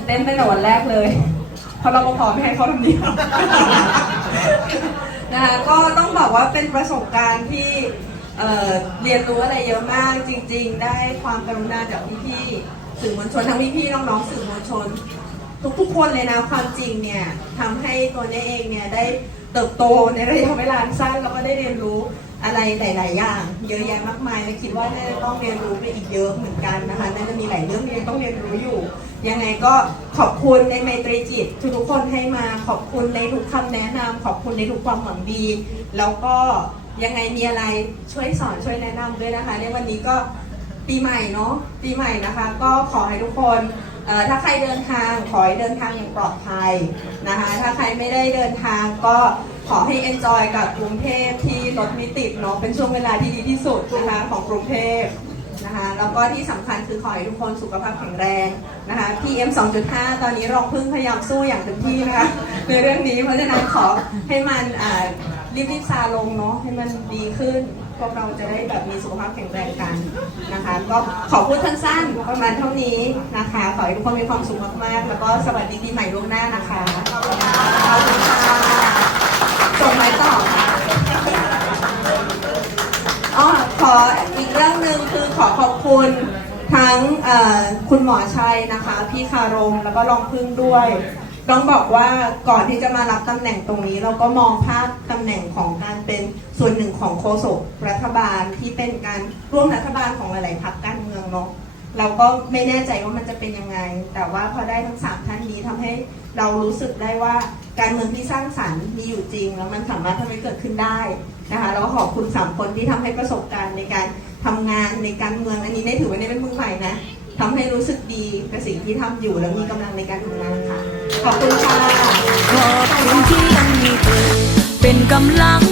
นเต้นตั้งแต่วันแรกเลยเพราะเราพอมไม่ให้เขาทำเนียบนะคะก็ต้องบอกว่าเป็นประสบการณ์ที่เเรียนรู้อะไรเยอะมากจริง ๆ ได้ความกรุณาจากพี่ๆสื่อมวลชนทั้งพี่ๆน้องๆสื่อมวลชน ทุกๆคนเลยนะความจริงเนี่ยทำให้ตัวเนี้เองเนี่ยได้เติบโตในระยะเวลาสั้นแล้วก็ได้เรียนรู้ อะไรหลาย ๆ อย่าง เยอะแยะมากมายและคิดว่าน่าจะต้องเรียนรู้ไปอีกเยอะเหมือนกันนะคะน่าจะมีหลายเรื่องที่ยังต้องเรียนรู้อยู่ ยังไงก็ขอบคุณในไมตรีจิตทุกๆคนให้มาขอบคุณในทุกคำแนะนำขอบคุณในทุกความหวังดี แล้วก็ยังไงมีอะไรช่วยสอนช่วยแนะนำด้วยนะคะ ในวันนี้ก็ปีใหม่เนาะปีใหม่นะคะ ก็ขอให้ทุกคนถ้าใครเดินทางขอให้เดินทางอย่างปลอดภัยนะคะ ถ้าใครไม่ได้เดินทางก็ ขอให้ enjoy กับกรุงเทพที่รถไม่ติดเนาะเป็นช่วงเวลาที่ดีที่สุดนะคะของกรุงเทพนะคะแล้วก็ที่สำคัญคือขอให้ทุกคนสุขภาพแข็งแรงนะคะ PM 2.5 ตอนนี้รองพึ่งพยายามสู้อย่างเต็มที่นะคะในเรื่องนี้เพราะฉะนั้นขอให้มันอ่ารีบซาลงเนาะให้มันดีขึ้น พวกเราจะได้แบบมีสุขภาพแข็งแรงกันนะคะ ก็ขอพูดสั้นๆประมาณเท่านี้นะคะ ขอให้ทุกคนมีความสุขมากๆ แล้วก็สวัสดีปีใหม่ล่วงหน้านะคะขอบคุณค่ะ ส่งไม้ต่อค่ะอ๋อขออีกเรื่องหนึ่งคือขอขอบคุณทั้งคุณหมอชัยนะคะ พี่คารมแล้วก็รองพึ่งด้วย ต้องบอกว่าก่อนที่จะมารับตำแหน่งตรงนี้ เราก็มองภาพตำแหน่งของการเป็นส่วนหนึ่งของโฆษกรัฐบาลที่เป็นการร่วมรัฐบาลของหลายๆพรรค เราก็ไม่แน่ใจว่ามันจะเป็นยังไง แต่ว่าพอได้ทั้งสามท่านนี้ทำให้เรารู้สึกได้ว่าการเมืองที่สร้างสรรค์มีอยู่จริง แล้วมันสามารถทำให้เกิดขึ้นได้นะคะแล้วขอบคุณสามคนที่ทำให้ประสบการณ์ในการทำงานในการเมืองอันนี้ได้ถือว่านี่เป็นมือใหม่นะทำให้รู้สึกดีกับสิ่งที่ทำอยู่แล้วมีกำลังในการทำงานค่ะ ขอบคุณค่ะขอบคุณที่ยังมีเธอเป็นกำลัง